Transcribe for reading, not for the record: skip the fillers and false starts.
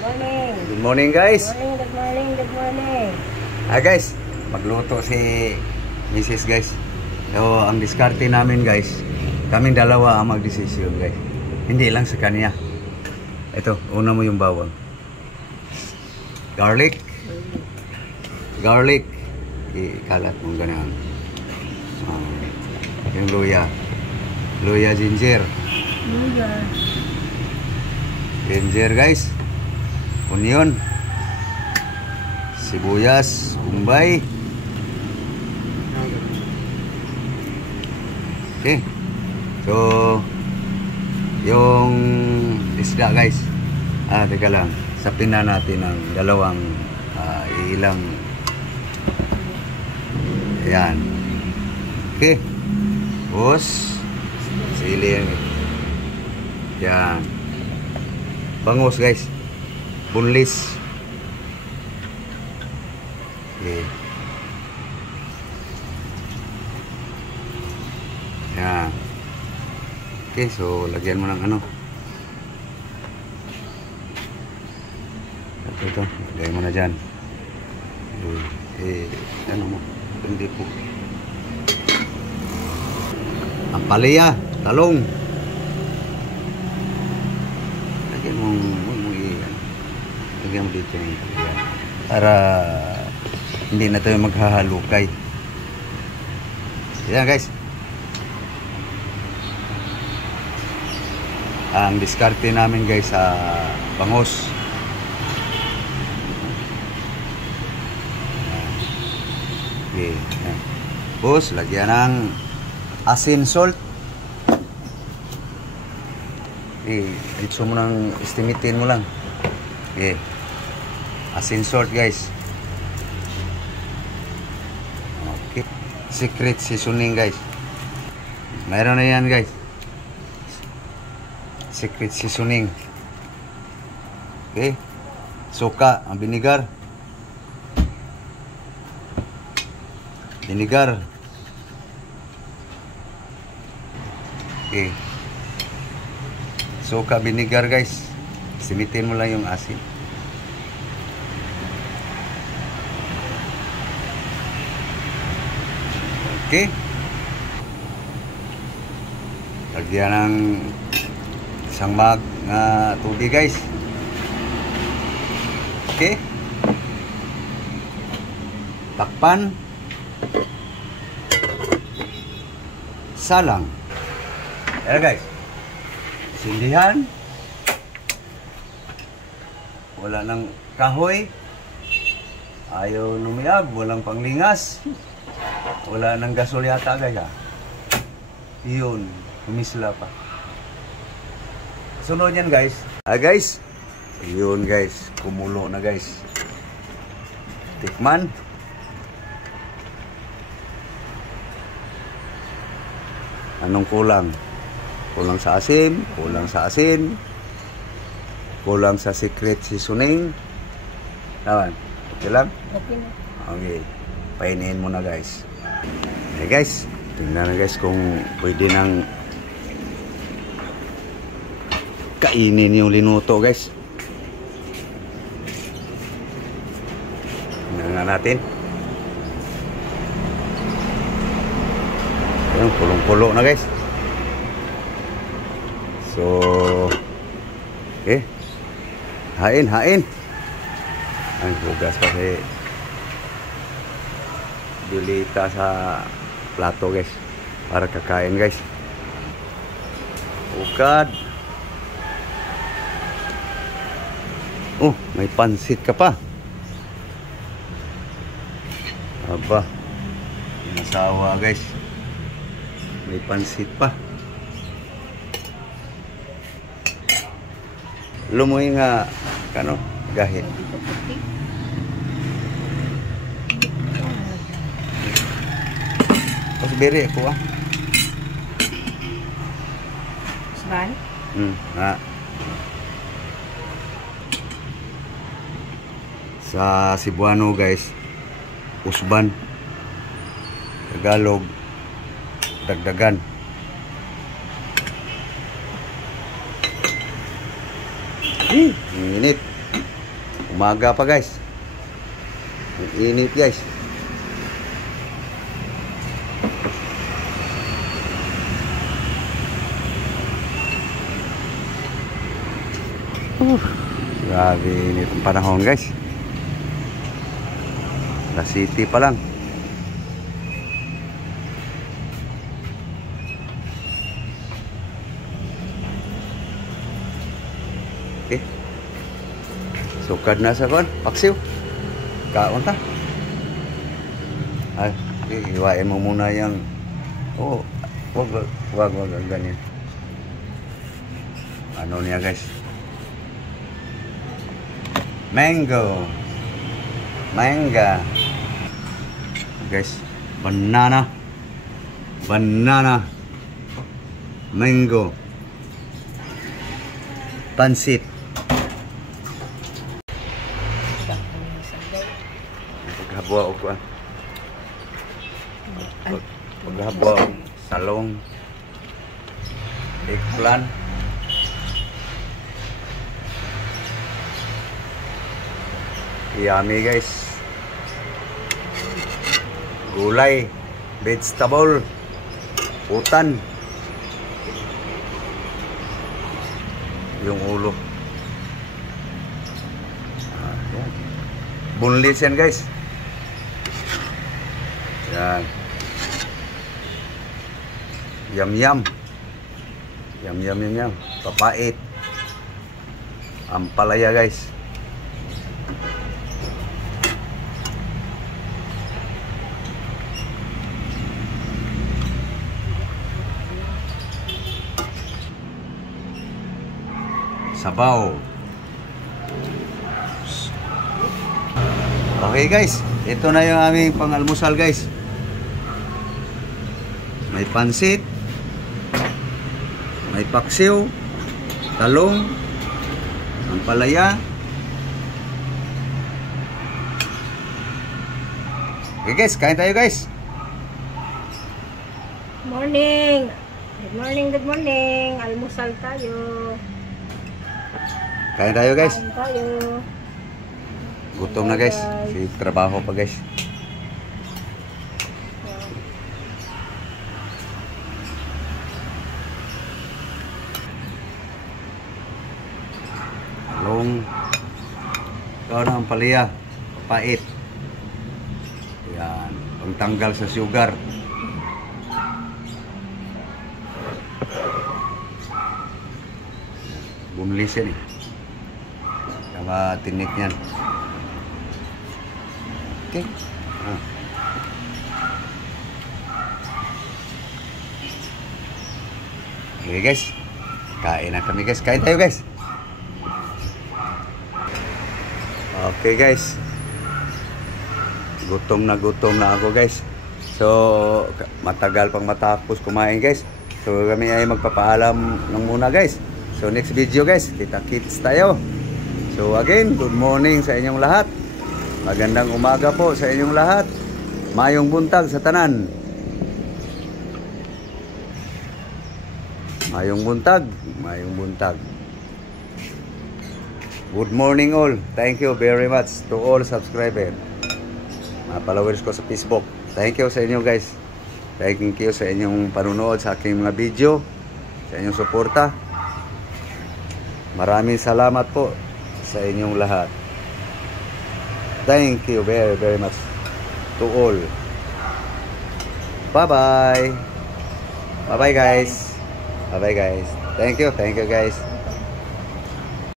Morning. Good morning guys. Good morning. Guys, magluto si Mrs. guys. So, ang diskarte namin guys, kaming dalawa ang magdesisyon guys. Hindi lang sa kanya. Ito, una mo yung bawang. Garlic. Ikalat mong ganyan. Yung luya. Luya ginger. Ginger guys. Onion. Sibuyas. Kumbay. Okay. So, yung isda guys. Teka lang. Sapin na natin ng dalawang ilang. Ayan. Okay. Tapos, sili yan. Yan. Bangus guys. Bunlis. Okay. Yan. Okay, so lagyan mo ng ano. Ito. Lagyan mo na dyan. Ano mo? Hindi po. Ang palaya. Talong. Lagyan mo dito yung palaya. Para hindi na tayo maghahalukay. Yan guys. Ang diskarte namin guys sa bangus. Okay. Tapos lagyan ng asin, salt. Ito mo lang, estimitin mo lang. Okay. Asin, salt guys. Okay. Secret seasoning guys. Mayroon na yan guys. Secret seasoning. Okay. Suka, ang vinegar. Okay. Suka, vinegar guys. Simitin mo lang yung asin. Okay. Lagyan ng isang mag na tubig guys. Okay. Takpan. Salang. Ayan guys. Sindihan. Wala nang kahoy. Ayaw lumiyab. Walang panglingas. Wala nang gasol yata guys ha. Yun. Umisla pa. Sunod yan guys. Guys. Yun guys. Kumulo na guys. Tikman. Anong kulang? Kulang sa asin. Kulang sa secret seasoning. Naman. Okay lang? Okay na. Okay. Painihin mo na guys. Okay guys. Tingnan na guys kung pwede nang kainin yung linuto guys. Tingnan natin. Ayun, pulong-pulo na guys. So, okay. Hain. Ang hugas kasi dilita sa plato guys. Para kakain guys. Ukad. Oh, may pansit ka pa. Aba. Inasawa guys. May pansit pa. Lumuhi nga kano gahit. Tapos beri ako Sban? Sa Cebuano guys, usban. Tagalog, dagdagan. Init. Umaga pa guys. Ang init guys. Grabe init ang panahon guys. La City pa lang. Okay. Sukad na sa kon, paksiw. Kaon ta. Ay, iwain mo muna yung wag ganyan. Ano niya guys? Mango. Manga. Guys, banana. Mango. Pansit. Paghabwa o kuan. Paghabwa o salong. Eggplant. Yummy guys. Gulay, vegetable, utan. Yung ulo. Yan. Boneless yan guys. Yan. Yum. Papait. Ampalaya guys. Sabaw. Okay guys, ito na yung aming pang-almusal guys. May pansit, may paksiw, talong, ampalaya. Okay guys, kain tayo guys. Morning. Good morning. Almusal tayo. Kain tayo guys. Kain tayo. Gutom na guys. Si trabaho pa guys. Talong. Ito na ang palaya. Pait. Yan. Pangtanggal sa sugar. Boneless yan eh. Kama tinik yan. Okay. Okay guys. Kain na kami guys. Kain tayo guys. Okay guys. Gutom na ako guys. So matagal pang matapos kumain guys. So kami ay magpapaalam ng muna guys. So next video guys, kita-kits tayo. So again, good morning sa inyong lahat. Magandang umaga po sa inyong lahat. Mayong buntag sa tanan. Mayong buntag. Good morning all. Thank you very much to all subscribers. Mga followers ko sa Facebook. Thank you sa inyo guys. Thank you sa inyong panunood sa aking mga video. Sa inyong suporta. Maraming salamat po sa inyong lahat. Thank you very, very much to all. Bye-bye. Bye-bye guys. Bye-bye guys. Thank you guys.